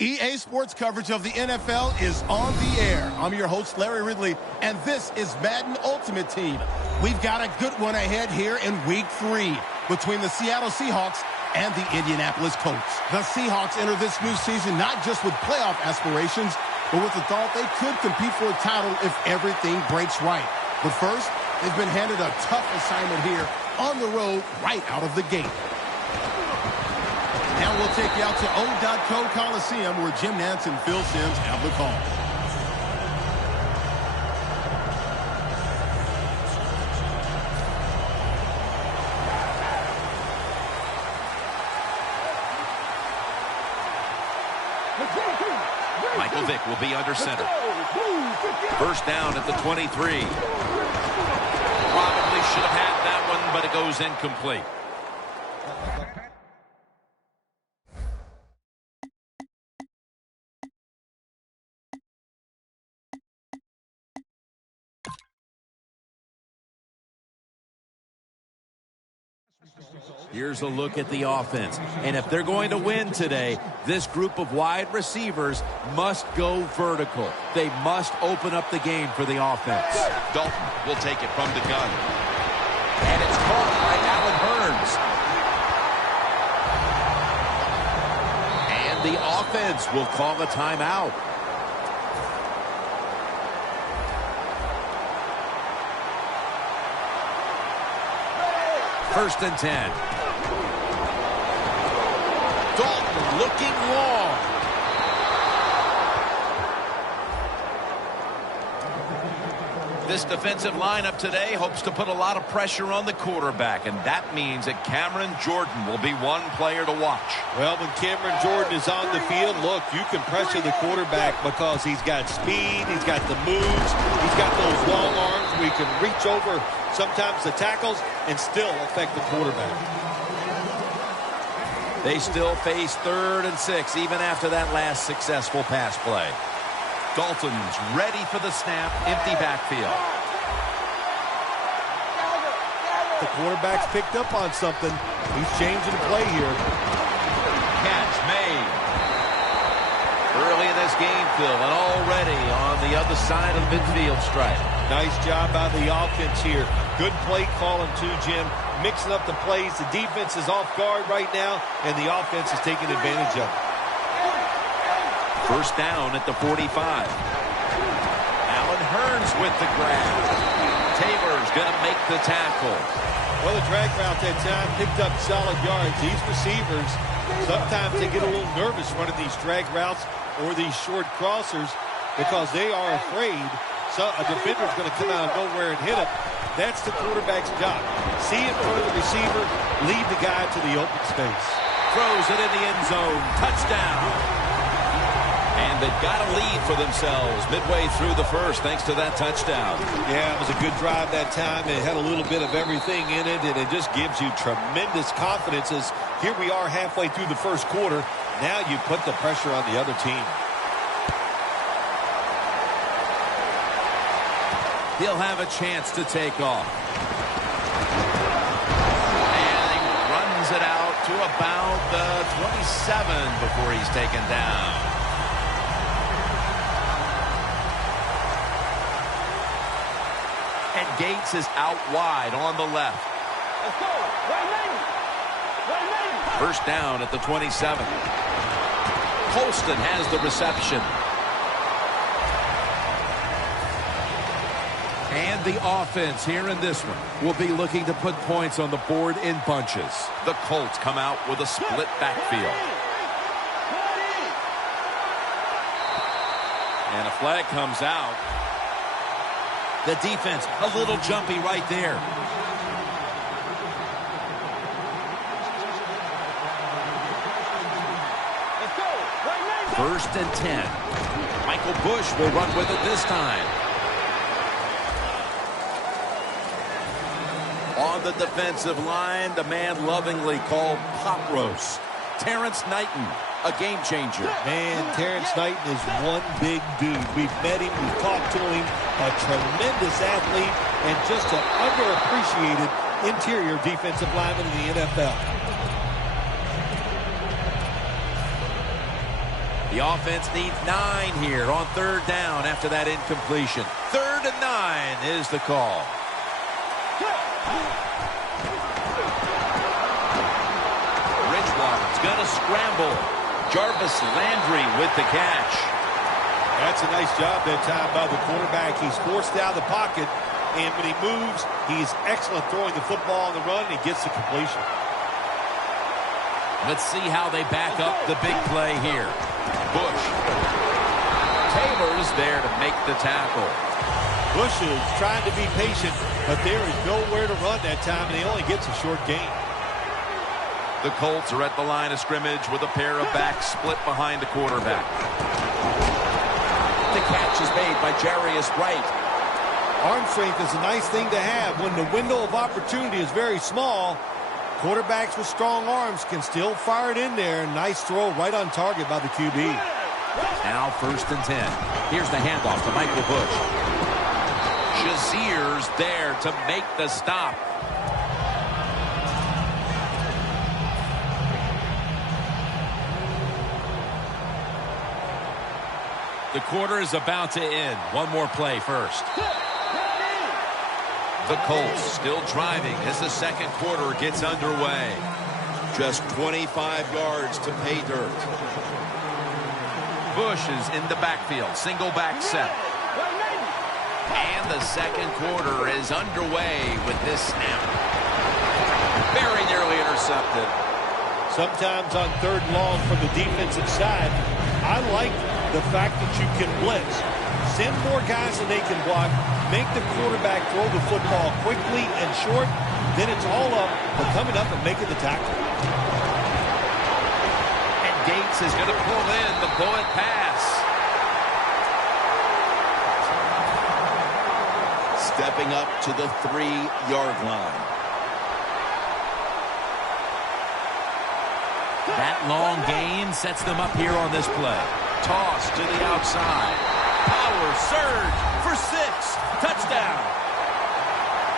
EA Sports coverage of the NFL is on the air. I'm your host, Larry Ridley, and this is Madden Ultimate Team. We've got a good one ahead here in Week 3 between the Seattle Seahawks and the Indianapolis Colts. The Seahawks enter this new season not just with playoff aspirations, but with the thought they could compete for a title if everything breaks right. But first, they've been handed a tough assignment here on the road right out of the gate. Now we'll take you out to O.Co Coliseum where Jim Nantz and Phil Simms have the call. Michael Vick will be under center. First down at the 23. Probably should have had that one, but it goes incomplete. Here's a look at the offense. And if they're going to win today, this group of wide receivers must go vertical. They must open up the game for the offense. Dalton will take it from the gun. And it's caught by Allen Hurns. And the offense will call a timeout. First and 10. Dalton looking long. This defensive lineup today hopes to put a lot of pressure on the quarterback, and that means that Cameron Jordan will be one player to watch. Well, when Cameron Jordan is on the field, look, you can pressure the quarterback because he's got speed, he's got the moves, he's got those long arms where he can reach over sometimes the tackles and still affect the quarterback. They still face 3rd and 6 even after that last successful pass play. Dalton's ready for the snap, empty backfield. The quarterback's picked up on something. He's changing the play here. Catch made. Early in this game, Phil, and already on the other side of the midfield stripe. Nice job by the offense here. Good play calling too, Jim. Mixing up the plays. The defense is off guard right now, and the offense is taking advantage of it. First down at the 45. Allen Hurns with the grab. Taylor's going to make the tackle. Well, the drag route that time picked up solid yards. These receivers, sometimes they get a little nervous running these drag routes or these short crossers because they are afraid a defender's going to come out of nowhere and hit him. That's the quarterback's job. See in front of the receiver, lead the guy to the open space. Throws it in the end zone. Touchdown. And they've got a lead for themselves midway through the first thanks to that touchdown. Yeah, it was a good drive that time. It had a little bit of everything in it, and it just gives you tremendous confidence as here we are halfway through the first quarter. Now you put the pressure on the other team. He'll have a chance to take off. And he runs it out to about the 27 before he's taken down. And Gates is out wide on the left. Let's go. Right lane. First down at the 27. Colston has the reception. And the offense here in this one will be looking to put points on the board in bunches. The Colts come out with a split backfield. And a flag comes out. The defense a little jumpy right there. First and 10. Michael Bush will run with it this time. On the defensive line, the man lovingly called Pop Roast, Terrence Knighton, a game changer. Man, Terrence Knighton is one big dude. We've met him, we've talked to him, a tremendous athlete, and just an underappreciated interior defensive lineman in the NFL. The offense needs 9 here on 3rd down after that incompletion. 3rd and 9 is the call. Bridgewater's going to scramble. Jarvis Landry with the catch. That's a nice job that time by the quarterback. He's forced out of the pocket, and when he moves, he's excellent throwing the football on the run, and he gets the completion. Let's see how they back up the big play here. Bush. Taylor's there to make the tackle. Bush is trying to be patient, but there is nowhere to run that time, and he only gets a short gain. The Colts are at the line of scrimmage with a pair of backs split behind the quarterback. The catch is made by Jarius Wright. Arm strength is a nice thing to have when the window of opportunity is very small. Quarterbacks with strong arms can still fire it in there. Nice throw right on target by the QB. Now 1st and 10. Here's the handoff to Michael Bush. Shazier's there to make the stop. The quarter is about to end. One more play first. The Colts still driving as the 2nd quarter gets underway. Just 25 yards to pay dirt. Bush is in the backfield. Single back set. And the 2nd quarter is underway with this snap. Very nearly intercepted. Sometimes on 3rd and long from the defensive side, I like the fact that you can blitz. Send more guys than they can block. Make the quarterback throw the football quickly and short. Then it's all up for coming up and making the tackle. And Gates is going to pull in the bullet pass. Stepping up to the 3-yard line. That long gain sets them up here on this play. Toss to the outside. Power surge for 6. Touchdown.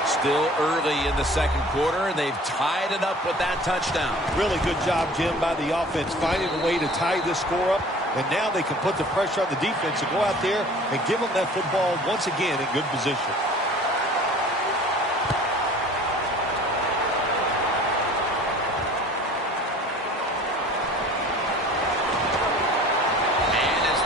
Still early in the 2nd quarter, and they've tied it up with that touchdown. Really good job, Jim, by the offense, finding a way to tie this score up. And now they can put the pressure on the defense to go out there and give them that football once again in good position.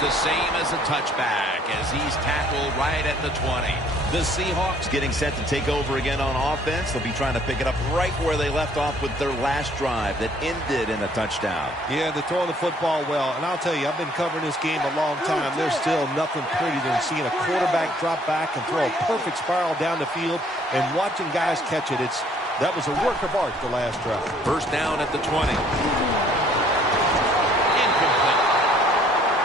The same as a touchback as he's tackled right at the 20. The Seahawks getting set to take over again on offense. They'll be trying to pick it up right where they left off with their last drive that ended in a touchdown. Yeah, they're throwing the football well. And I'll tell you, I've been covering this game a long time. There's still nothing prettier than seeing a quarterback drop back and throw a perfect spiral down the field and watching guys catch it. That was a work of art the last drive. 1st down at the 20.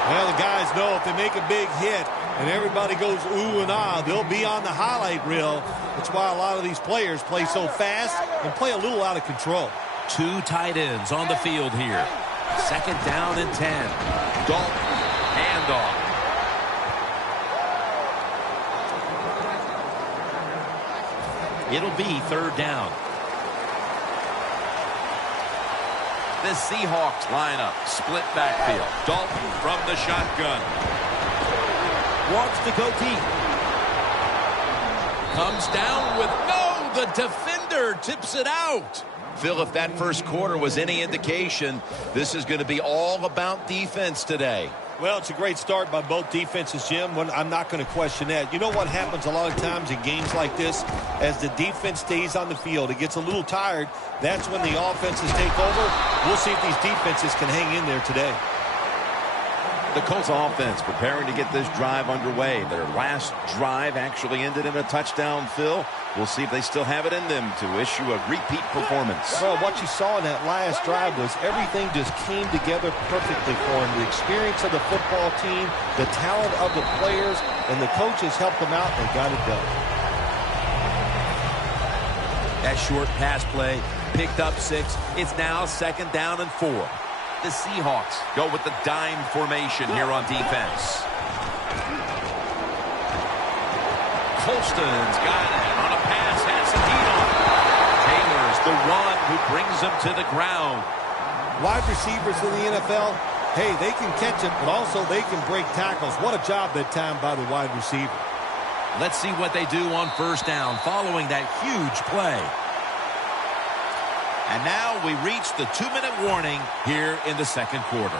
Well, the guys know if they make a big hit and everybody goes ooh and ah, they'll be on the highlight reel. That's why a lot of these players play so fast and play a little out of control. 2 tight ends on the field here. 2nd down and 10. Dalton, handoff. It'll be 3rd down. The Seahawks lineup, split backfield. Dalton from the shotgun. Wants to go deep. Comes down with no. The defender tips it out. Phil, if that 1st quarter was any indication, this is going to be all about defense today. Well, it's a great start by both defenses, Jim. I'm not going to question that. You know what happens a lot of times in games like this? As the defense stays on the field, it gets a little tired. That's when the offenses take over. We'll see if these defenses can hang in there today. The Colts offense preparing to get this drive underway. Their last drive actually ended in a touchdown, Phil. We'll see if they still have it in them to issue a repeat performance. Well, what you saw in that last drive was everything just came together perfectly for them. The experience of the football team, the talent of the players, and the coaches helped them out. They got it done. That short pass play picked up 6. It's now 2nd down and 4. The Seahawks go with the dime formation here on defense. Colston's got it on a pass, has some heat on it. Taylor's the one who brings him to the ground. Wide receivers in the NFL, Hey, they can catch it, but also they can break tackles. What a job that time by the wide receiver. Let's see what they do on first down following that huge play. And now we reach the 2-minute warning here in the second quarter.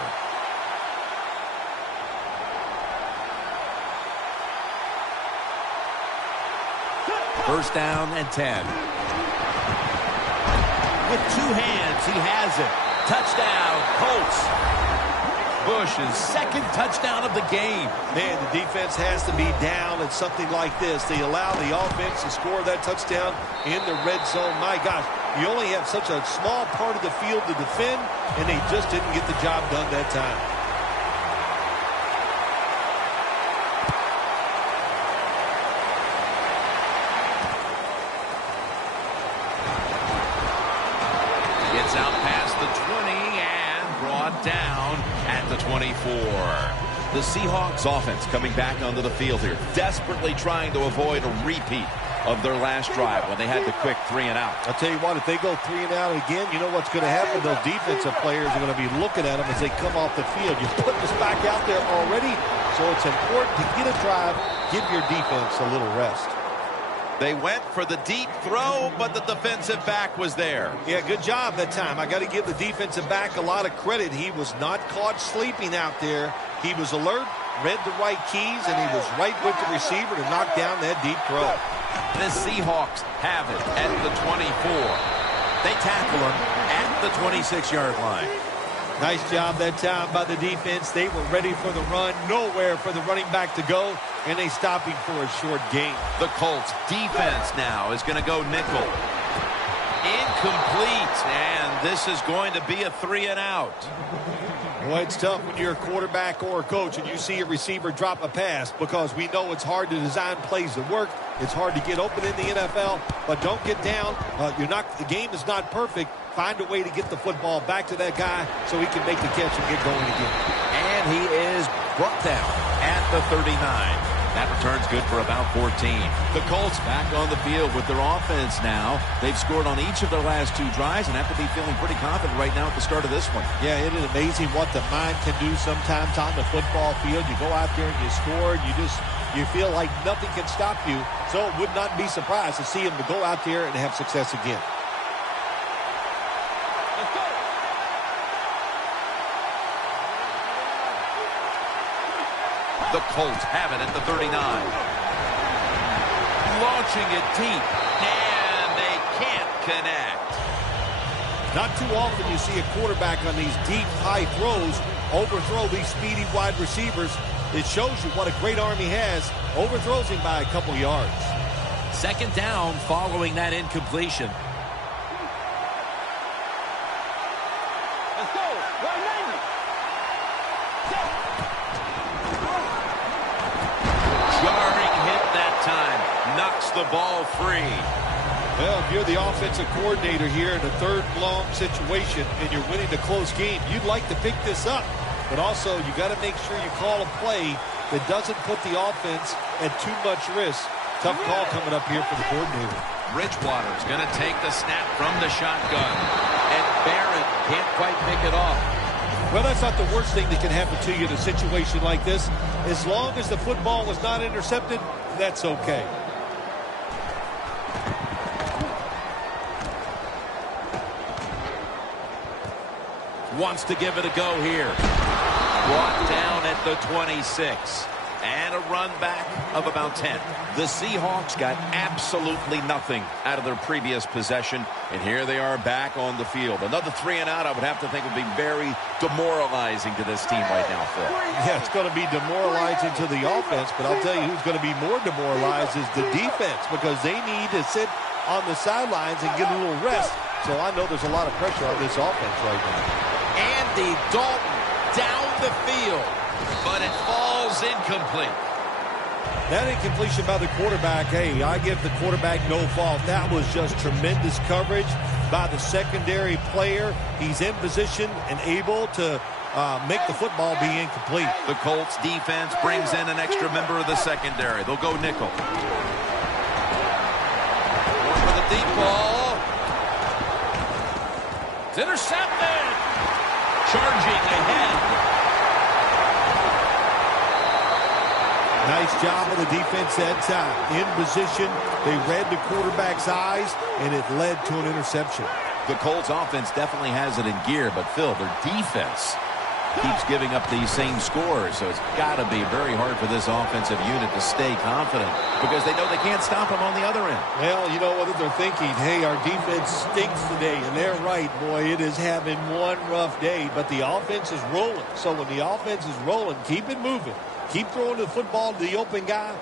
First down and 10. With two hands, he has it. Touchdown, Colts. Bush's second touchdown of the game. Man, the defense has to be down at something like this. They allow the offense to score that touchdown in the red zone. My gosh, you only have such a small part of the field to defend, and they just didn't get the job done that time. Gets out past the 20 and brought down at the 24. The Seahawks offense coming back onto the field here, desperately trying to avoid a repeat of their last drive when they had the quick 3-and-out. I'll tell you what, if they go 3-and-out again, you know what's going to happen? Those defensive players are going to be looking at them as they come off the field. You're putting us back out there already, so it's important to get a drive, give your defense a little rest. They went for the deep throw, but the defensive back was there. Yeah, good job that time. I got to give the defensive back a lot of credit. He was not caught sleeping out there. He was alert, read the right keys, and he was right with the receiver to knock down that deep throw. The Seahawks have it at the 24. They tackle him at the 26-yard line. Nice job that time by the defense. They were ready for the run, nowhere for the running back to go, and they stopped him for a short gain. The Colts defense now is going to go nickel. Incomplete, and this is going to be a 3-and-out. Well, it's tough when you're a quarterback or a coach and you see a receiver drop a pass because we know it's hard to design plays that work. It's hard to get open in the NFL, but don't get down. The game is not perfect. Find a way to get the football back to that guy so he can make the catch and get going again. And he is brought down at the 39. That return's good for about 14. The Colts back on the field with their offense now. They've scored on each of their last two drives and have to be feeling pretty confident right now at the start of this one. Yeah, it is amazing what the mind can do sometimes on the football field. You go out there and you score, and you feel like nothing can stop you. So it would not be surprised to see him to go out there and have success again. The Colts have it at the 39. Launching it deep, and they can't connect. Not too often you see a quarterback on these deep, high throws overthrow these speedy wide receivers. It shows you what a great arm he has. Overthrows him by a couple yards. Second down following that incompletion. Let's go. 190. Jarring hit that time. Knocks the ball free. Well, if you're the offensive coordinator here in a third long situation and you're winning a close game, you'd like to pick this up. But also, you got to make sure you call a play that doesn't put the offense at too much risk. Tough call coming up here for the coordinator. Bridgewater's going to take the snap from the shotgun. And Barrett can't quite pick it off. Well, that's not the worst thing that can happen to you in a situation like this. As long as the football was not intercepted, that's okay. Wants to give it a go here. Brought down at the 26. And a run back of about 10. The Seahawks got absolutely nothing out of their previous possession, and here they are back on the field. Another 3-and-out, I would have to think, would be very demoralizing to this team right now, Phil. Yeah, it's going to be demoralizing to the offense, but I'll tell you who's going to be more demoralized is the defense, because they need to sit on the sidelines and get a little rest. So I know there's a lot of pressure on this offense right now. Andy Dalton down the field, but it falls incomplete. That incompletion by the quarterback, hey, I give the quarterback no fault. That was just tremendous coverage by the secondary player. He's in position and able to make the football be incomplete. The Colts defense brings in an extra member of the secondary. They'll go nickel. Going for the deep ball. It's intercepted. Charging ahead. Nice job of the defense that time. In position, they read the quarterback's eyes, and it led to an interception. The Colts offense definitely has it in gear, but Phil, their defense keeps giving up these same scores, so it's got to be very hard for this offensive unit to stay confident because they know they can't stop them on the other end. Well, you know what they're thinking, hey, our defense stinks today, and they're right, boy, it is having one rough day, but the offense is rolling. So when the offense is rolling, keep it moving. Keep throwing the football to the open guy.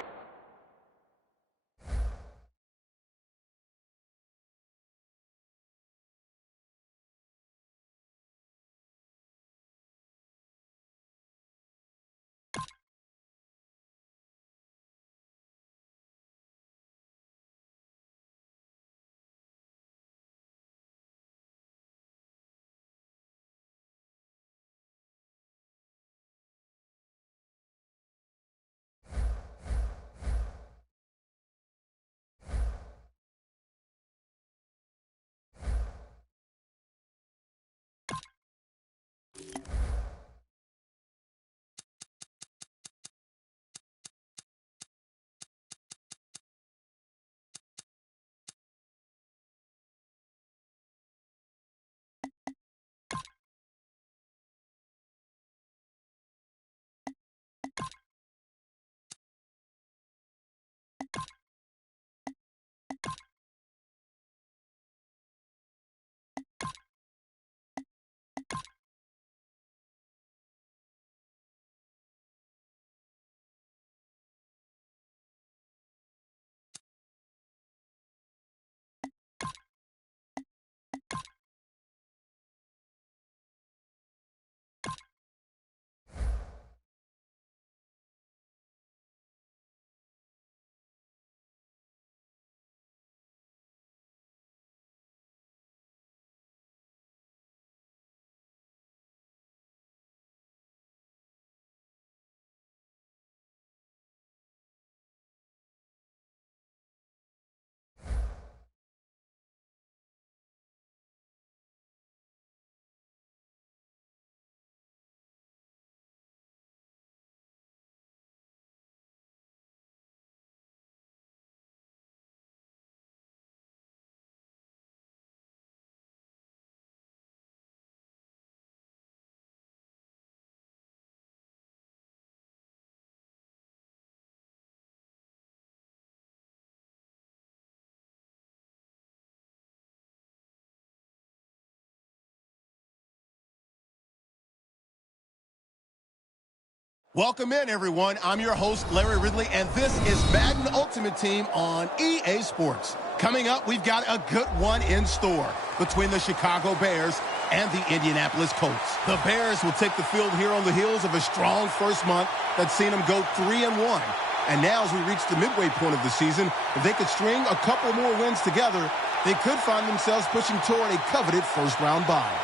Welcome in, everyone. I'm your host, Larry Ridley, and this is Madden Ultimate Team on EA Sports. Coming up, we've got a good one in store between the Chicago Bears and the Indianapolis Colts. The Bears will take the field here on the heels of a strong first month that's seen them go 3-1. And now, as we reach the midway point of the season, if they could string a couple more wins together, they could find themselves pushing toward a coveted first-round bye.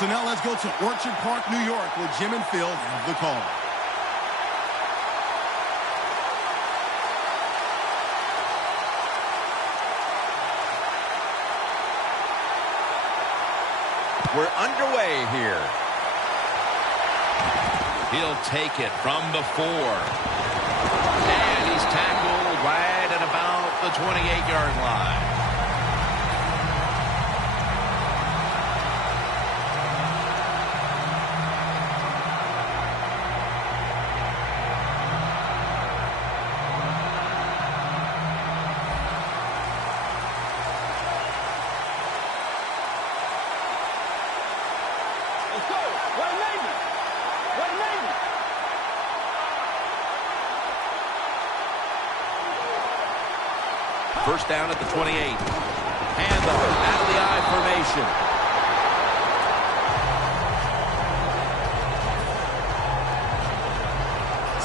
So now let's go to Orchard Park, New York, where Jim and Phil have the call. We're underway here. He'll take it from the 4. And he's tackled right at about the 28-yard line. First down at the 28. Handoff out of the I formation.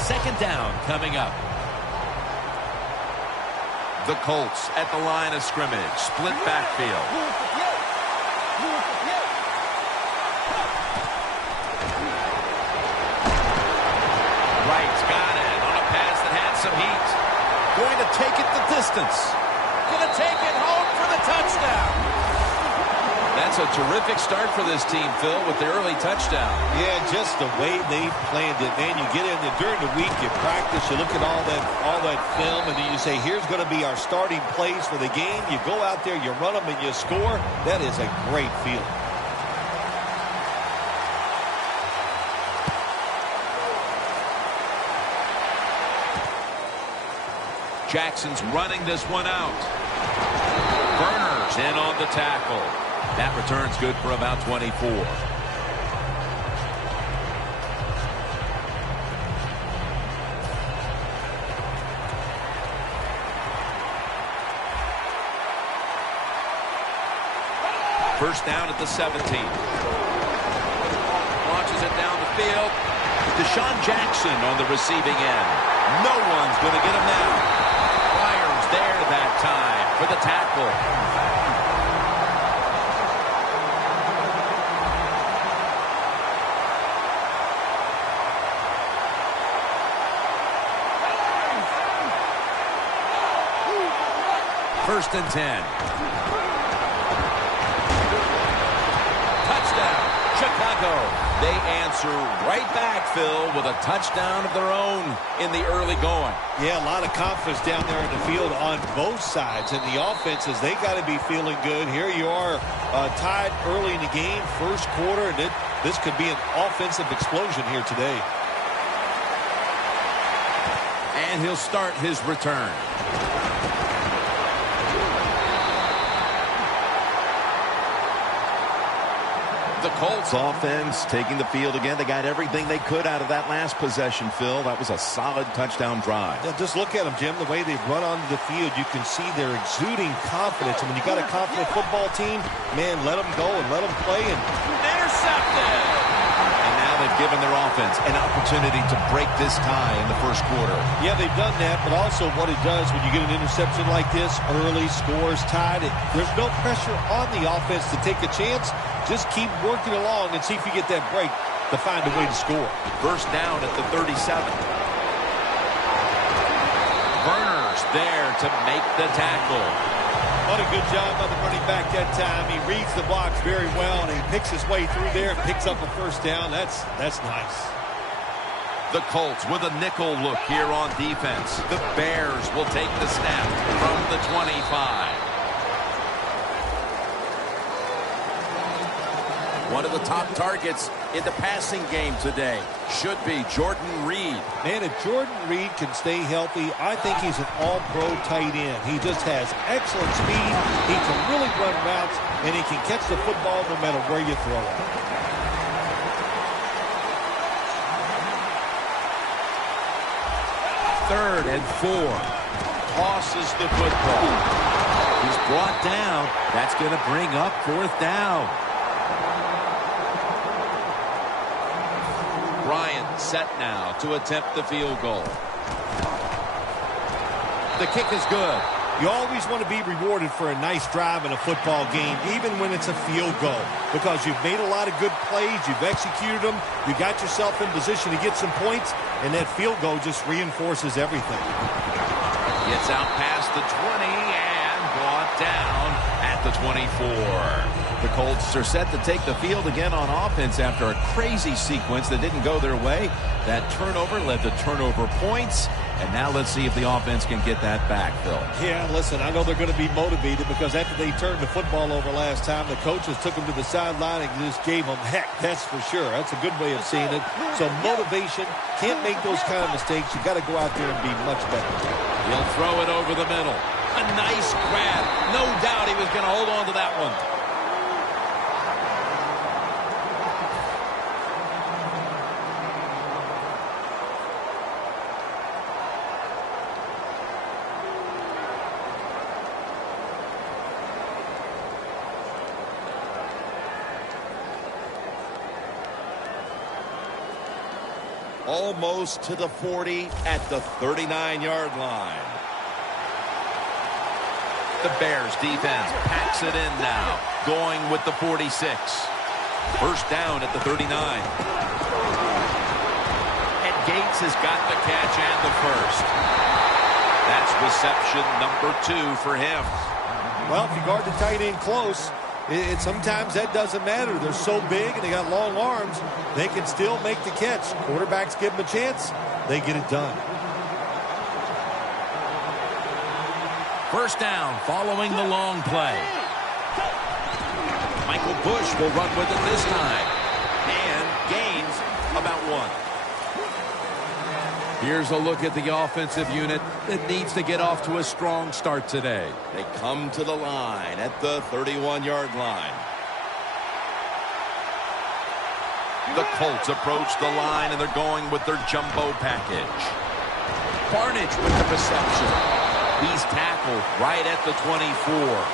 Second down coming up. The Colts at the line of scrimmage. Split backfield. Wright's got it on a pass that had some heat. Going to take it the distance. Going to take it home for the touchdown. That's a terrific start for this team, Phil, with the early touchdown. Yeah, just the way they planned it, man. You get in there during the week, you practice, you look at all that film, and then you say, here's going to be our starting plays for the game. You go out there, you run them, and you score. That is a great feeling. Jackson's running this one out. Burners in on the tackle. That return's good for about 24. First down at the 17. Launches it down the field. Deshaun Jackson on the receiving end. No one's going to get him now. Fires there that time for the tackle. First and 10. Touchdown, Chicago. They answer right back, Phil, with a touchdown of their own in the early going. Yeah, a lot of confidence down there in the field on both sides. And the offenses, they got to be feeling good. Here you are tied early in the game, first quarter, and this could be an offensive explosion here today. And he'll start his return. The Colts offense taking the field again. They got everything they could out of that last possession, Phil. That was a solid touchdown drive. Yeah, just look at them, Jim. The way they've run onto the field, you can see they're exuding confidence. And when you got a confident football team, man, let them go and let them play. And intercepted. And now they've given their offense an opportunity to break this tie in the first quarter. Yeah, they've done that, but also what it does when you get an interception like this, early scores tied, there's no pressure on the offense to take a chance. Just keep working along and see if you get that break to find a way to score. First down at the 37. Burners there to make the tackle. What a good job by the running back that time. He reads the box very well, and he picks his way through there and picks up a first down. That's nice. The Colts with a nickel look here on defense. The Bears will take the snap from the 25. One of the top targets in the passing game today should be Jordan Reed. Man, if Jordan Reed can stay healthy, I think he's an all-pro tight end. He just has excellent speed. He can really run routes, and he can catch the football no matter where you throw it. Third and 4. Tosses the football. He's brought down. That's going to bring up fourth down. Bryant set now to attempt the field goal. The kick is good. You always want to be rewarded for a nice drive in a football game, even when it's a field goal, because you've made a lot of good plays, you've executed them, you got yourself in position to get some points, and that field goal just reinforces everything. Gets out past the 20 and brought down at the 24. The Colts are set to take the field again on offense after a crazy sequence that didn't go their way. That turnover led to turnover points. And now let's see if the offense can get that back, Phil. Yeah, listen, I know they're going to be motivated because after they turned the football over last time, the coaches took them to the sideline and just gave them heck, that's for sure. That's a good way of seeing it. So motivation, can't make those kind of mistakes. You got to go out there and be much better. He'll throw it over the middle. A nice grab. No doubt he was going to hold on to that one. Almost to the 40 at the 39-yard line. The Bears defense packs it in now, going with the 46. First down at the 39. And Gates has got the catch and the first. That's reception number 2 for him. Well, if you guard the tight end close, Sometimes that doesn't matter. They're so big and they got long arms, they can still make the catch. Quarterbacks give them a chance, they get it done. First down following the long play. Michael Bush will run with it this time. And gains about 1. Here's a look at the offensive unit that needs to get off to a strong start today. They come to the line at the 31-yard line. The Colts approach the line, and they're going with their jumbo package. Barnage with the reception. He's tackled right at the 24.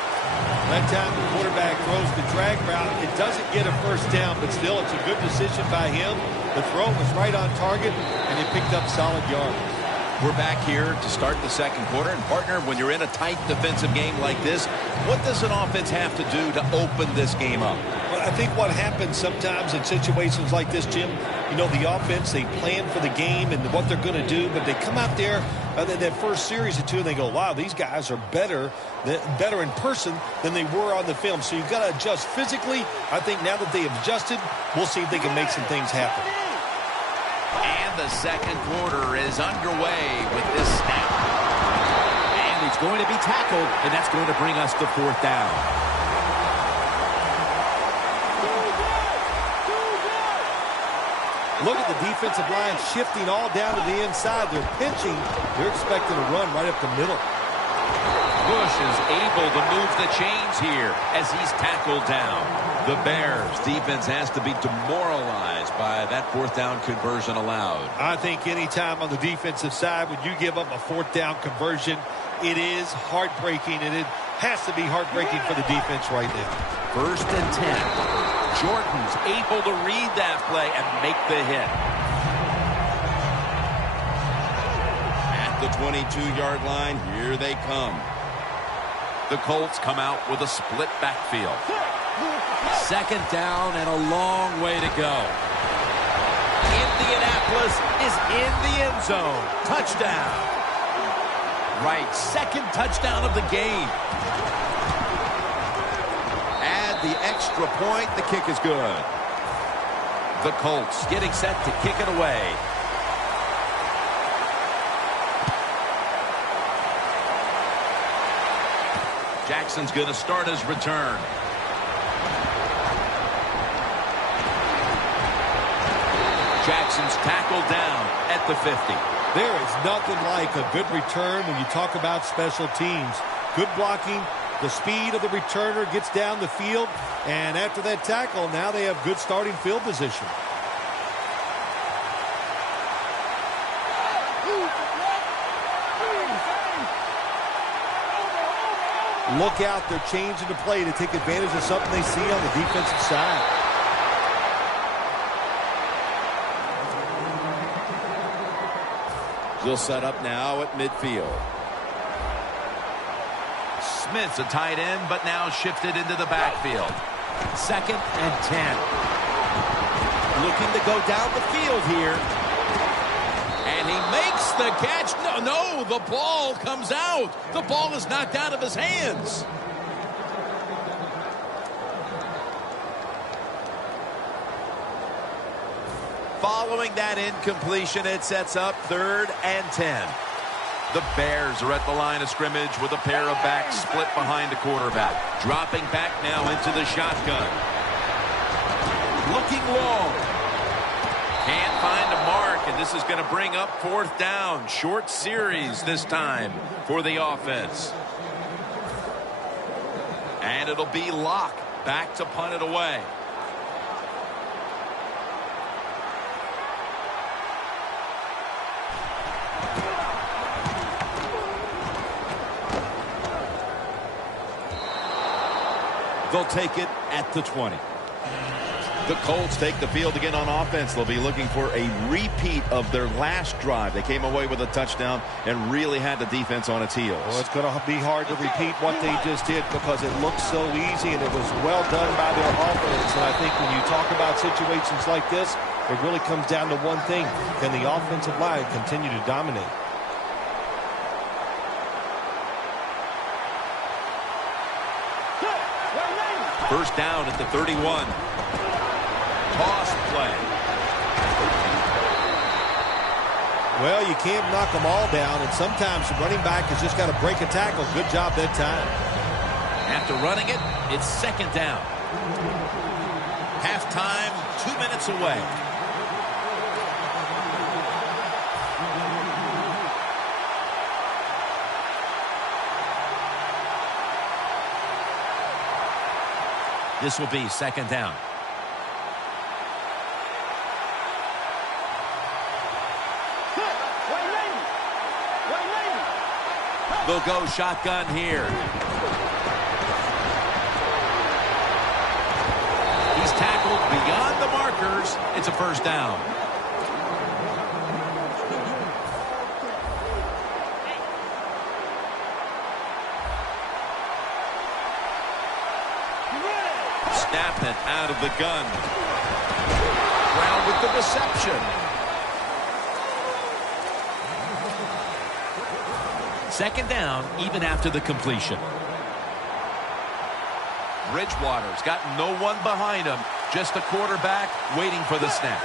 That time the quarterback throws the drag route. It doesn't get a first down, but still it's a good decision by him. The throw was right on target, and he picked up solid yards. We're back here to start the second quarter. And, partner, when you're in a tight defensive game like this, what does an offense have to do to open this game up? Well, I think what happens sometimes in situations like this, Jim, you know, the offense, they plan for the game and what they're going to do, but they come out there that first series or two, and they go, wow, these guys are better in person than they were on the film. So you've got to adjust physically. I think now that they have adjusted, we'll see if they can make some things happen. And the second quarter is underway with this snap. And he's going to be tackled, and that's going to bring us to fourth down. Look at the defensive line shifting all down to the inside. They're pinching. They're expecting a run right up the middle. Bush is able to move the chains here as he's tackled down. The Bears defense has to be demoralized by that fourth down conversion allowed. I think any time on the defensive side when you give up a fourth down conversion, it is heartbreaking, and it has to be heartbreaking for the defense right now. First and 10. Jordan's able to read that play and make the hit. At the 22-yard line, here they come. The Colts come out with a split backfield. Second down and a long way to go. Indianapolis is in the end zone. Touchdown. Right, second touchdown of the game. Add the extra point. The kick is good. The Colts getting set to kick it away. Jackson's going to start his return. Jackson's tackled down at the 50. There is nothing like a good return when you talk about special teams. Good blocking, the speed of the returner gets down the field, and after that tackle, now they have good starting field position. Look out, they're changing the play to take advantage of something they see on the defensive side. They'll set up now at midfield. Smith's a tight end, but now shifted into the backfield. Second and 10. Looking to go down the field here. And he makes the catch. No, the ball comes out. The ball is knocked out of his hands. Following that incompletion, it sets up 3rd and 10. The Bears are at the line of scrimmage with a pair of backs split behind the quarterback. Dropping back now into the shotgun. Looking long. Can't find a mark, and this is going to bring up 4th down. Short series this time for the offense. And it'll be Locke back to punt it away. They'll take it at the 20. The Colts take the field again on offense. They'll be looking for a repeat of their last drive. They came away with a touchdown and really had the defense on its heels. Well, it's going to be hard to repeat what they just did because it looked so easy and it was well done by their offense. And I think when you talk about situations like this, it really comes down to one thing. Can the offensive line continue to dominate? First down at the 31. Toss play. Well, you can't knock them all down, and sometimes the running back has just got to break a tackle. Good job that time. After running it, it's second down. Halftime, 2 minutes away. This will be second down. They'll go shotgun here. He's tackled beyond the markers. It's a first down. Snapped it out of the gun. Brown with the reception. Second down, even after the completion. Bridgewater's got no one behind him. Just a quarterback waiting for the snap.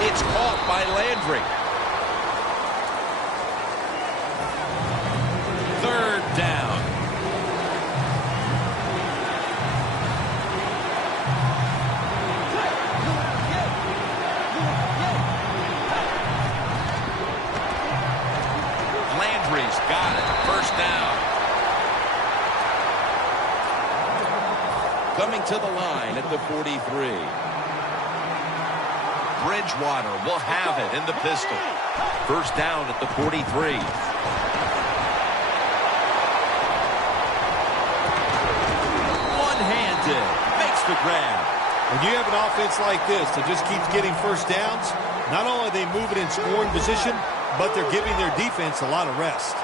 It's caught by Landry. Third down. Got it. First down. Coming to the line at the 43. Bridgewater will have it in the pistol. First down at the 43. One-handed. Makes the grab. When you have an offense like this that just keeps getting first downs, not only are they moving in scoring position, but they're giving their defense a lot of rest.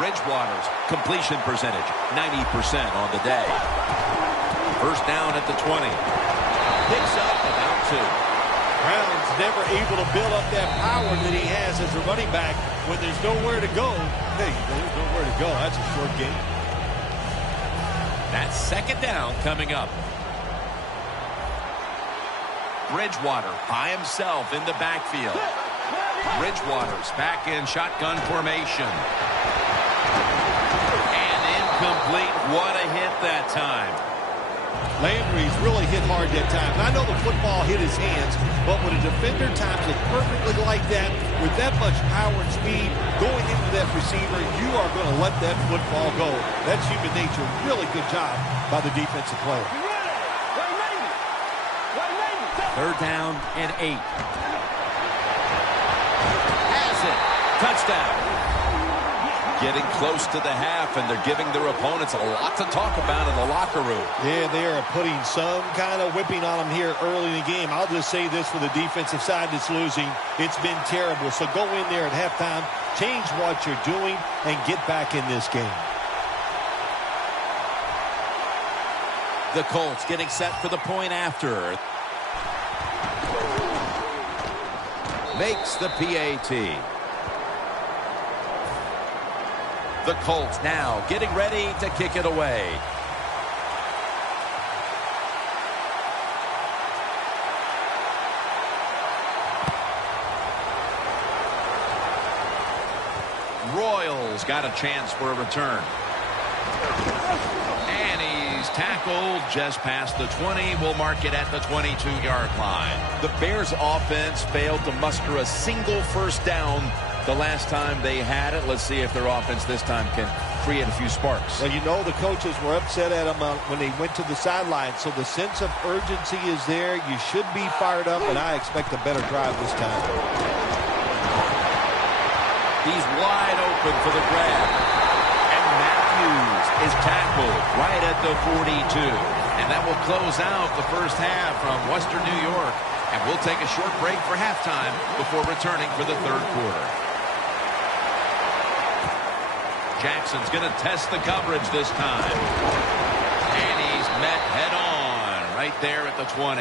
Bridgewater's completion percentage, 90% on the day. First down at the 20. Picks up about 2. Brown's never able to build up that power that he has as a running back when there's nowhere to go. Hey, there's nowhere to go. That's a short game. That's second down coming up. Bridgewater by himself in the backfield. Bridgewater's back in shotgun formation. And incomplete. What a hit that time. Landry's really hit hard that time. And I know the football hit his hands, but when a defender times it perfectly like that, with that much power and speed going into that receiver, you are going to let that football go. That's human nature. Really good job by the defensive player. Third down and 8. Has it. Touchdown. Getting close to the half, and they're giving their opponents a lot to talk about in the locker room. Yeah, they are putting some kind of whipping on them here early in the game. I'll just say this for the defensive side that's losing. It's been terrible. So go in there at halftime, change what you're doing, and get back in this game. The Colts getting set for the point after. Makes the PAT. The Colts now getting ready to kick it away. Royals got a chance for a return. And he's tackled just past the 20. We'll mark it at the 22-yard line. The Bears offense failed to muster a single first down the last time they had it. Let's see if their offense this time can create a few sparks. Well, you know the coaches were upset at them when they went to the sideline, so the sense of urgency is there. You should be fired up, and I expect a better drive this time. He's wide open for the grab. And Matthews is tackled right at the 42. And that will close out the first half from Western New York. And we'll take a short break for halftime before returning for the third quarter. Jackson's going to test the coverage this time. And he's met head on right there at the 20.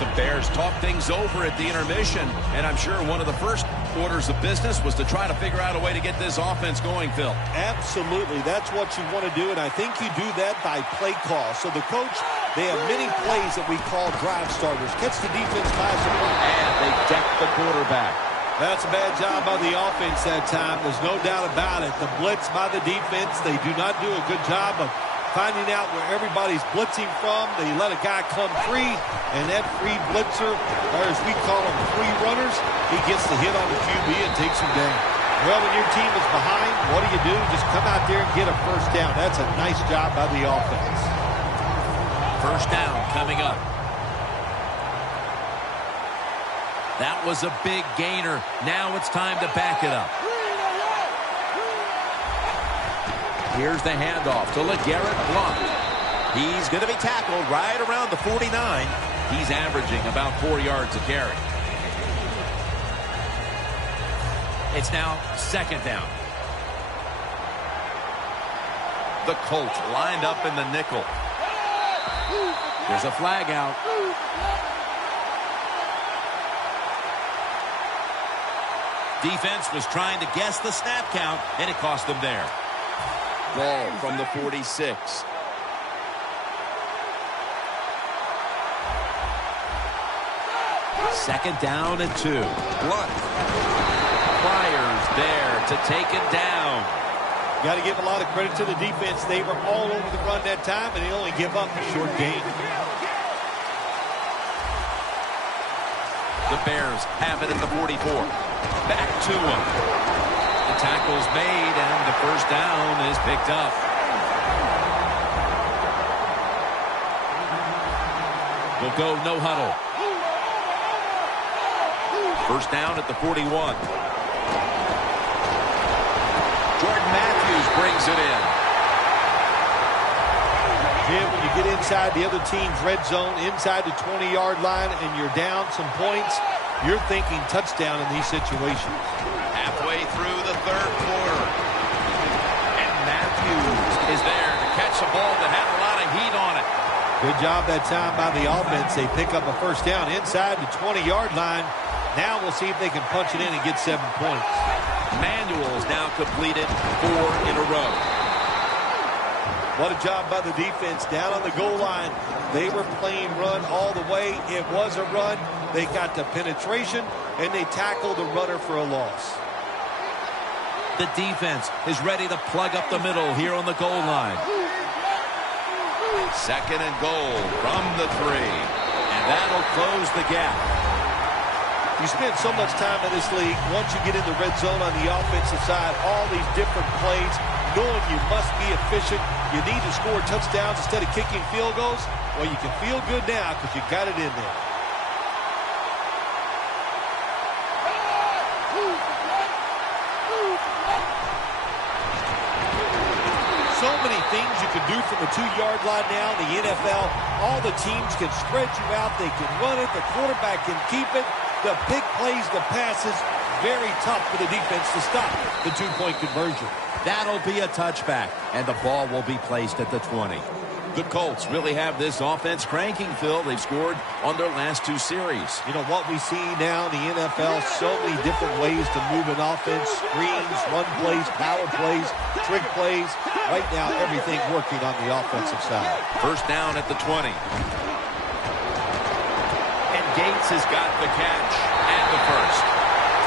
The Bears talk things over at the intermission, and I'm sure one of the first orders of business was to try to figure out a way to get this offense going, Phil. Absolutely. That's what you want to do, and I think you do that by play call. So the coach, they have many plays that we call drive starters. Catch the defense by surprise. And they deck the quarterback. That's a bad job by the offense that time. There's no doubt about it. The blitz by the defense, they do not do a good job of finding out where everybody's blitzing from. They let a guy come free, and that free blitzer, or as we call them, free runners, he gets the hit on the QB and takes him down. Well, when your team is behind, what do? Just come out there and get a first down. That's a nice job by the offense. First down coming up. That was a big gainer. Now it's time to back it up. Here's the handoff to LeGarrette Blount. He's going to be tackled right around the 49. He's averaging about 4 yards a carry. It's now second down. The Colts lined up in the nickel. There's a flag out. Defense was trying to guess the snap count, and it cost them there. Ball from the 46. Second down and 2. Blunt. Flyers there to take it down. Got to give a lot of credit to the defense. They were all over the run that time, and they only give up a short gain. The Bears have it at the 44. Back to him. The tackle's made, and the first down is picked up. We'll go no huddle. First down at the 41. Jordan Matthews brings it in. Jim, when you get inside the other team's red zone, inside the 20-yard line, and you're down some points, you're thinking touchdown in these situations. Halfway through the third quarter. And Matthews is there to catch a ball that had a lot of heat on it. Good job that time by the offense. They pick up a first down inside the 20-yard line. Now we'll see if they can punch it in and get 7 points. Manuel's now completed 4 in a row. What a job by the defense down on the goal line. They were playing run all the way. It was a run. They got the penetration, and they tackled the runner for a loss. The defense is ready to plug up the middle here on the goal line. Second and goal from the 3. And that'll close the gap. You spend so much time in this league, once you get in the red zone on the offensive side, all these different plays, knowing you must be efficient, you need to score touchdowns instead of kicking field goals. Well, you can feel good now because you got it in there. So many things you can do from the 2-yard line now in the NFL. All the teams can spread you out. They can run it. The quarterback can keep it. The big plays, the passes, very tough for the defense to stop the 2-point conversion. That'll be a touchback, and the ball will be placed at the 20. The Colts really have this offense cranking, Phil. They've scored on their last 2 series. You know, what we see now in the NFL, so many different ways to move an offense. Screens, run plays, power plays, trick plays. Right now, everything working on the offensive side. First down at the 20. And Gates has got the catch and the first.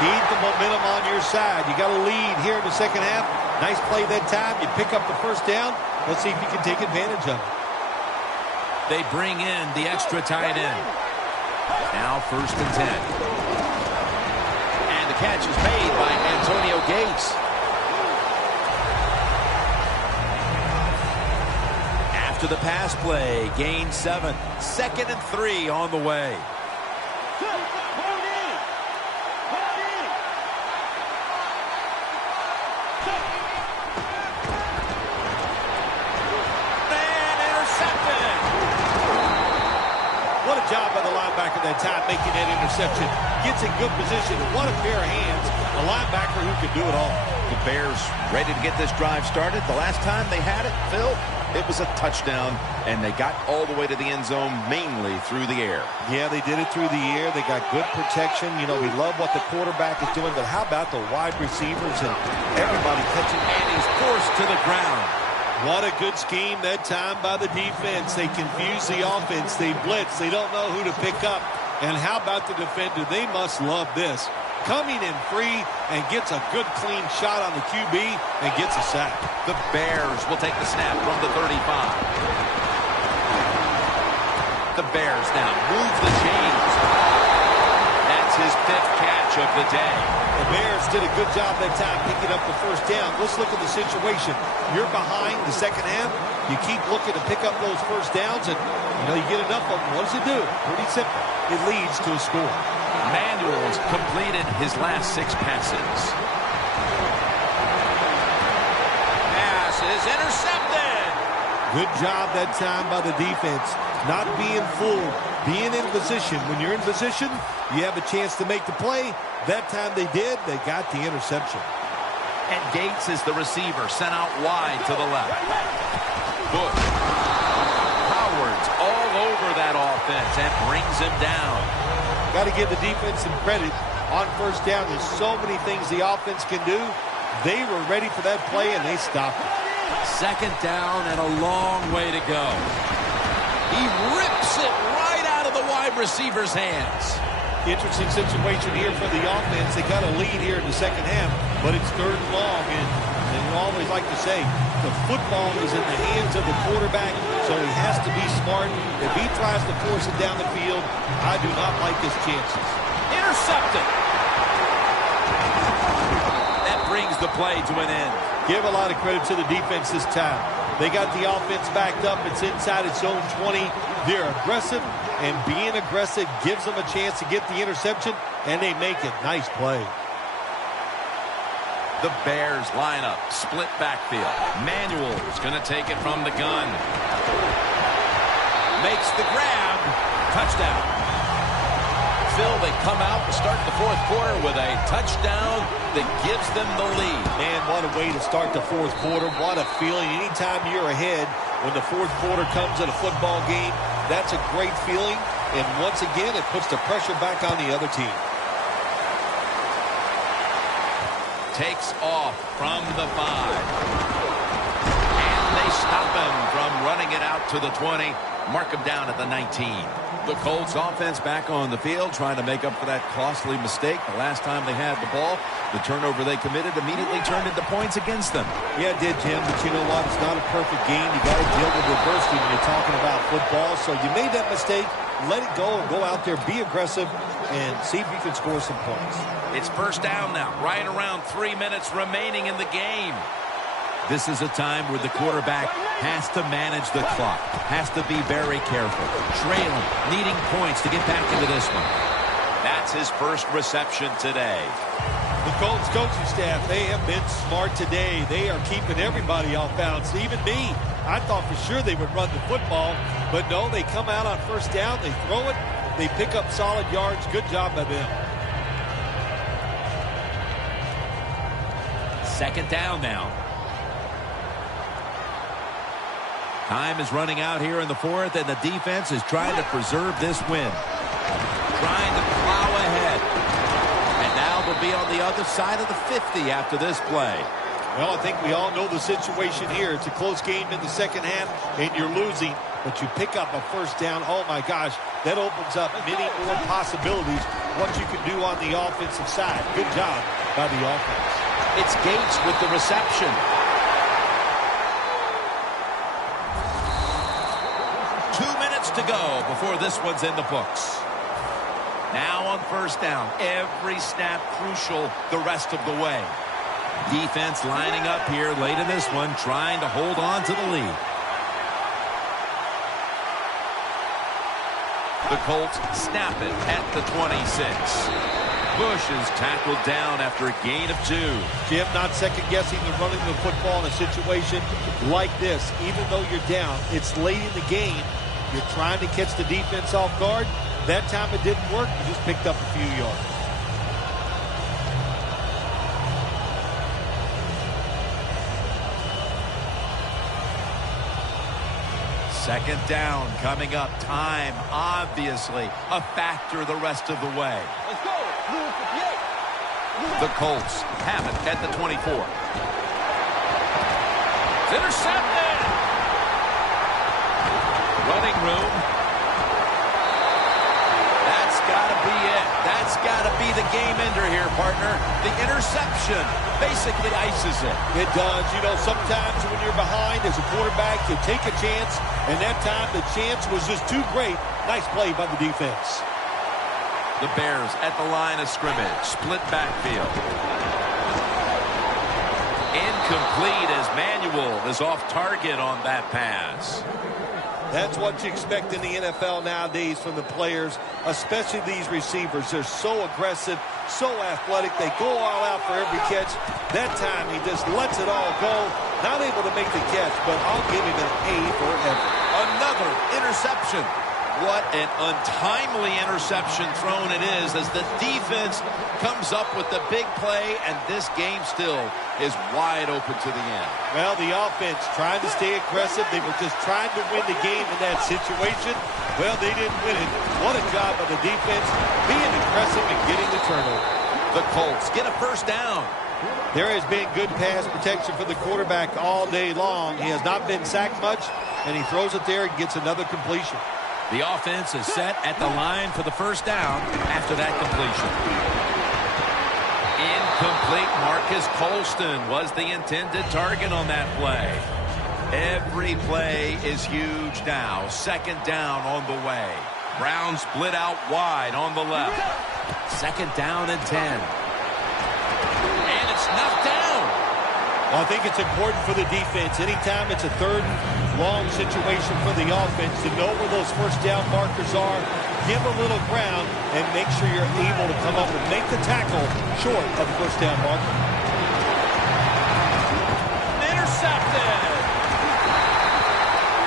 Keep the momentum on your side. You got a lead here in the second half. Nice play that time. You pick up the first down. Let's see if you can take advantage of it. They bring in the extra tight end. Now first and 10. And the catch is made by Antonio Gates. After the pass play, gain 7. Second and 3 on the way. Job by the linebacker that time making that interception. Gets in good position. What a pair of hands. A linebacker who can do it all. The Bears ready to get this drive started. The last time they had it, Phil, It was a touchdown, and they got all the way to the end zone mainly through the air. Yeah, they did it through the air. They got good protection. You know, we love what the quarterback is doing, but how about the wide receivers and everybody catching? And he's forced to the ground. What a good scheme that time by the defense. They confuse the offense. They blitz. They don't know who to pick up. And how about the defender? They must love this. Coming in free and gets a good clean shot on the QB and gets a sack. The Bears will take the snap from the 35. The Bears now move the chains. That's his 5th catch of the day. The Bears did a good job that time picking up the first down. Let's look at the situation. You're behind the second half. You keep looking to pick up those first downs, and you get enough of them. What does it do? Pretty simple. It leads to a score. Manuel's completed his last 6 passes. Pass is intercepted. Good job that time by the defense. Not being fooled. Being in position. When you're in position, you have a chance to make the play. That time they did. They got the interception. And Gates is the receiver, sent out wide to the left. Bush. Howard's all over that offense and brings him down. Got to give the defense some credit on first down. There's so many things the offense can do. They were ready for that play, and they stopped it. Second down and a long way to go. He rips it right out of the wide receiver's hands. Interesting situation here for the offense. They got a lead here in the second half, but it's 3rd and long, and you always like to say the football is in the hands of the quarterback, so he has to be smart. If he tries to force it down the field, I do not like his chances. Intercepted. That brings the play to an end. Give a lot of credit to the defense this time. They got the offense backed up. It's inside its own 20. They're aggressive, and being aggressive gives them a chance to get the interception, and they make it. Nice play. The Bears line up, split backfield. Manuel's going to take it from the gun. Makes the grab. Touchdown. Phil, they come out to start the 4th quarter with a touchdown that gives them the lead. Man, what a way to start the 4th quarter. What a feeling. Anytime you're ahead when the 4th quarter comes in a football game, that's a great feeling. And once again, it puts the pressure back on the other team. Takes off from the 5. And they stop him from running it out to the 20. Mark him down at the 19. The Colts offense back on the field trying to make up for that costly mistake. The last time they had the ball, the turnover they committed immediately turned into points against them. Yeah, it did, Jim, but you know what? It's not a perfect game. You got to deal with adversity when you're talking about football. So you made that mistake. Let it go and go out there, be aggressive, and see if you can score some points. It's first down now, right around 3 minutes remaining in the game. This is a time where the quarterback has to manage the clock, has to be very careful, trailing, needing points to get back into this one. That's his first reception today. The Colts coaching staff, they have been smart today. They are keeping everybody off bounds, even me. I thought for sure they would run the football, but no, they come out on first down, they throw it, they pick up solid yards. Good job by them. Second down now. Time is running out here in the 4th, and the defense is trying to preserve this win. Trying to plow ahead. And now they'll be on the other side of the 50 after this play. Well, I think we all know the situation here. It's a close game in the second half, and you're losing, but you pick up a first down. Oh, my gosh, that opens up many more possibilities what you can do on the offensive side. Good job by the offense. It's Gates with the reception. To go before this one's in the books. Now on first down, every snap crucial the rest of the way. Defense lining up here late in this one, trying to hold on to the lead. The Colts snap it at the 26. Bush is tackled down after a gain of 2. Jim, not second-guessing the running the football in a situation like this. Even though you're down, it's late in the game. You're trying to catch the defense off guard. That time it didn't work. You just picked up a few yards. Second down coming up. Time, obviously, a factor the rest of the way. Let's go. Blue 58. The Colts have it at the 24. It's intercepted. Running room. That's got to be it. That's got to be the game ender here, partner. The interception basically ices it. It does. You know, sometimes when you're behind as a quarterback, you take a chance, and that time the chance was just too great. Nice play by the defense. The Bears at the line of scrimmage. Split backfield. Incomplete as Manuel is off target on that pass. That's what you expect in the NFL nowadays from the players, especially these receivers. They're so aggressive, so athletic. They go all out for every catch. That time he just lets it all go. Not able to make the catch, but I'll give him an A for effort. Another interception. What an untimely interception thrown it is as the defense comes up with the big play, and this game still is wide open to the end. Well, the offense trying to stay aggressive. They were just trying to win the game in that situation. Well, they didn't win it. What a job by the defense being aggressive and getting the turnover. The Colts get a first down. There has been good pass protection for the quarterback all day long. He has not been sacked much, and he throws it there and gets another completion. The offense is set at the line for the first down after that completion. Incomplete. Marcus Colston was the intended target on that play. Every play is huge now. Second down on the way. Brown split out wide on the left. Second down and 10. And it's knocked down. Well, I think it's important for the defense. Anytime it's a third and long situation for the offense to know where those first down markers are, give a little ground, and make sure you're able to come up and make the tackle short of the first down marker. Intercepted.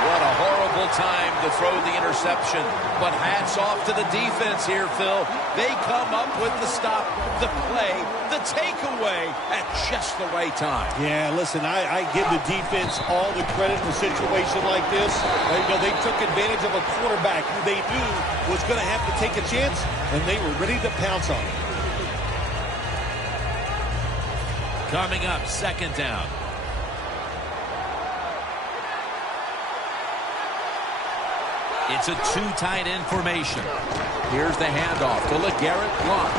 What a horrible time to throw the interception. But hats off to the defense here, Phil. They come up with the stop, the play, the takeaway at just the right time. Yeah, listen, I give the defense all the credit in a situation like this. You know, they took advantage of a quarterback who they knew was going to have to take a chance, and they were ready to pounce on him. Coming up, second down. It's a two tight end formation. Here's the handoff to LeGarrette Blount.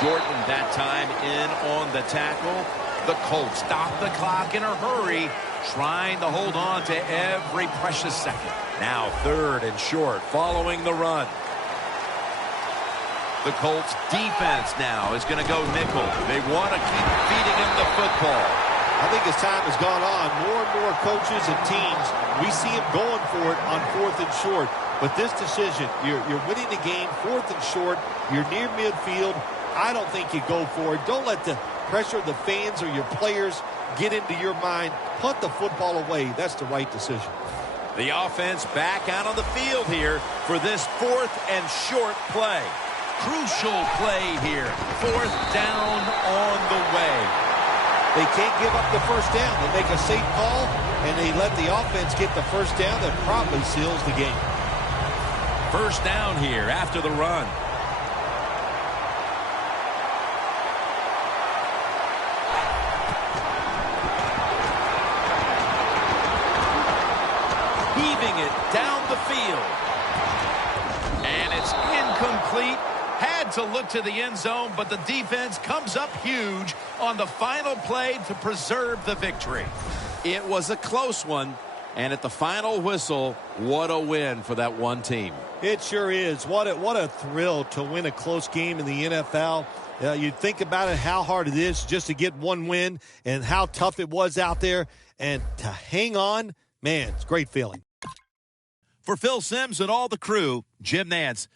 Jordan that time in on the tackle. The Colts stop the clock in a hurry, trying to hold on to every precious second. Now third and short following the run. The Colts defense now is going to go nickel. They want to keep feeding him the football. I think as time has gone on, more and more coaches and teams, we see them going for it on fourth and short. But this decision, you're winning the game, fourth and short, you're near midfield. I don't think you go for it. Don't let the pressure of the fans or your players get into your mind. Punt the football away. That's the right decision. The offense back out on the field here for this fourth and short play. Crucial play here. Fourth down on the way. They can't give up the first down. They make a safe call, and they let the offense get the first down. That probably seals the game. First down here after the run. Heaving it down the field. And it's incomplete. Had to look to the end zone, but the defense comes up huge on the final play to preserve the victory. It was a close one, and at the final whistle, what a win for that one team. It sure is. What a thrill to win a close game in the NFL. You think about it, how hard it is just to get one win and how tough it was out there. And to hang on, man, it's a great feeling. For Phil Simms and all the crew, Jim Nantz.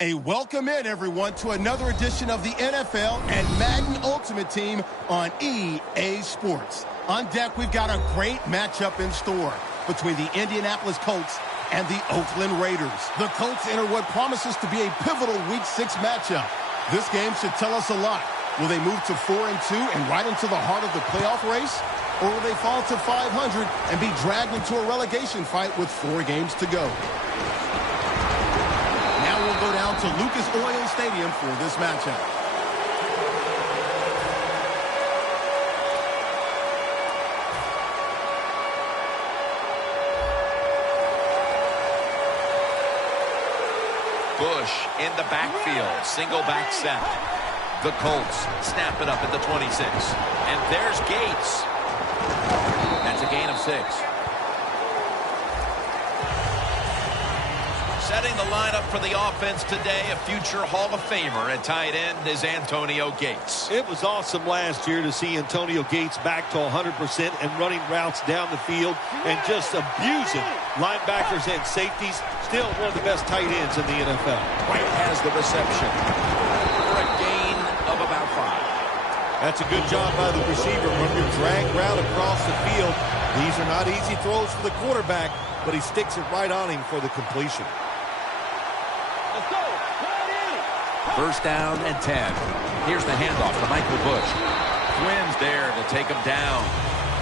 A welcome in, everyone, to another edition of the NFL and Madden Ultimate Team on EA Sports. On deck, we've got a great matchup in store between the Indianapolis Colts and the Oakland Raiders. The Colts enter what promises to be a pivotal Week 6 matchup. This game should tell us a lot. Will they move to 4-2 and right into the heart of the playoff race? Or will they fall to 500 and be dragged into a relegation fight with 4 games to go? Now we'll go down to Lucas Oil Stadium for this matchup. Bush in the backfield, single back set. The Colts snap it up at the 26. And there's Gates. That's a gain of 6. Setting the lineup for the offense today, a future Hall of Famer at tight end is Antonio Gates. It was awesome last year to see Antonio Gates back to 100% and running routes down the field and just abusing linebackers and safeties. Still one of the best tight ends in the NFL. White has the reception for a gain of about 5. That's a good job by the receiver. Run your drag route across the field. These are not easy throws for the quarterback, but he sticks it right on him for the completion. First down and 10. Here's the handoff to Michael Bush. Quinn's there to take him down.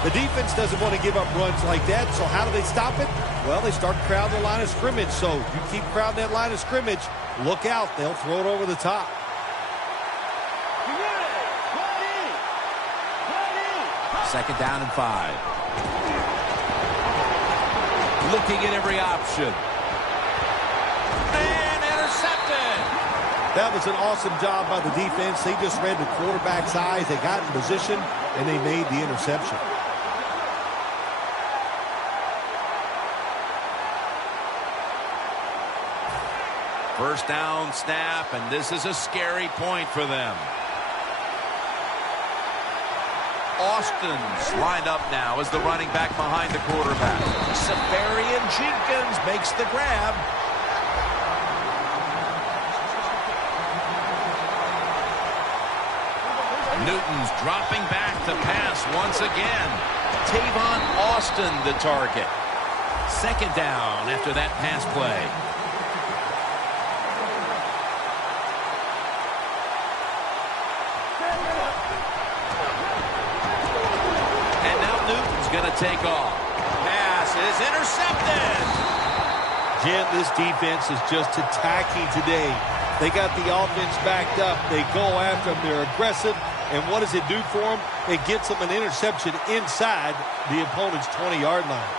The defense doesn't want to give up runs like that, so how do they stop it? Well, they start crowding the line of scrimmage, so you keep crowding that line of scrimmage, look out, they'll throw it over the top. Second down and 5. Looking at every option. And intercepted. That was an awesome job by the defense. They just read the quarterback's eyes. They got in position, and they made the interception. First down snap, and this is a scary point for them. Austin's lined up now as the running back behind the quarterback. Safarian Jenkins makes the grab. Newton's dropping back to pass once again. Tavon Austin the target. Second down after that pass play. And now Newton's going to take off. Pass is intercepted. Jim, this defense is just attacking today. They got the offense backed up. They go after them. They're aggressive. And what does it do for them? It gets them an interception inside the opponent's 20-yard line.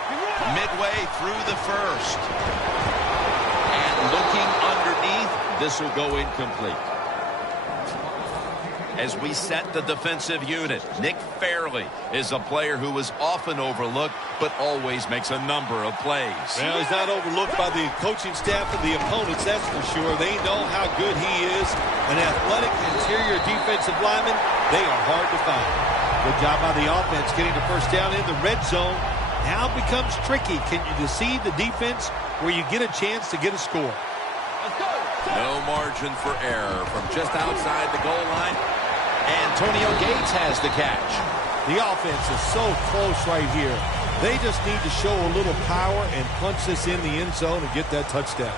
Midway through the first. And looking underneath, this will go incomplete. As we set the defensive unit, Nick Fairley is a player who is often overlooked, but always makes a number of plays. Well, he's not overlooked by the coaching staff and the opponents, that's for sure. They know how good he is. An athletic interior defensive lineman, they are hard to find. Good job by the offense getting the first down in the red zone. Now it becomes tricky. Can you deceive the defense where you get a chance to get a score? No margin for error from just outside the goal line. Antonio Gates has the catch. The offense is so close right here. They just need to show a little power and punch this in the end zone and get that touchdown.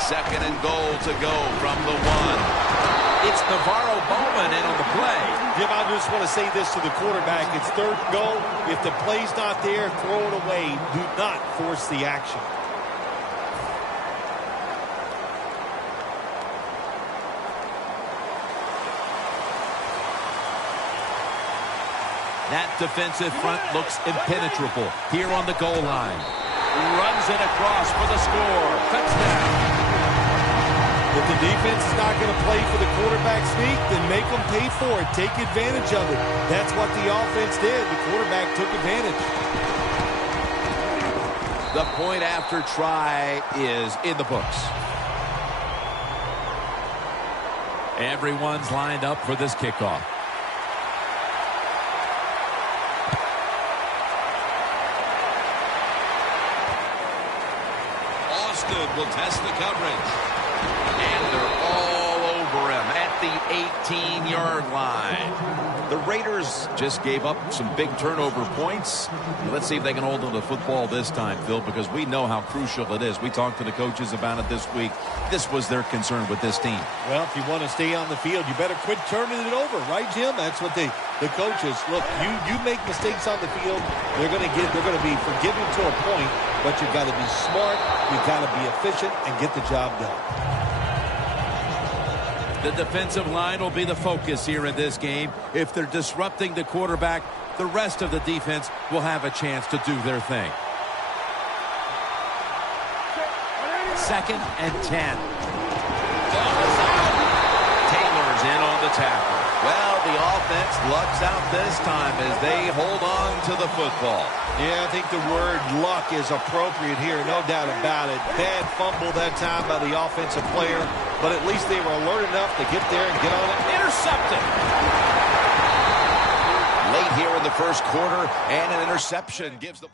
Second and goal to go from the 1. It's Navarro Bowman in on the play. Jim, I just want to say this to the quarterback. It's third and goal. If the play's not there, throw it away. Do not force the action. That defensive front looks impenetrable here on the goal line. Runs it across for the score. Touchdown. If the defense is not going to play for the quarterback sneak, then make them pay for it. Take advantage of it. That's what the offense did. The quarterback took advantage. The point after try is in the books. Everyone's lined up for this kickoff. Houston will test the coverage. And they're all over him at the 18-yard line. The Raiders just gave up some big turnover points. Let's see if they can hold on to the football this time, Phil, because we know how crucial it is. We talked to the coaches about it this week. This was their concern with this team. Well, if you want to stay on the field, you better quit turning it over, right, Jim? That's what the coaches look. You make mistakes on the field, they're going to be forgiven to a point, but you've got to be smart, you've got to be efficient, and get the job done. The defensive line will be the focus here in this game. If they're disrupting the quarterback, the rest of the defense will have a chance to do their thing. 2nd and 10. Taylor's in on the tackle. Well, the offense lucks out this time as they hold on to the football. Yeah, I think the word luck is appropriate here, no doubt about it. Bad fumble that time by the offensive player, but at least they were alert enough to get there and get on it. Intercepted. Late here in the first quarter, and an interception gives the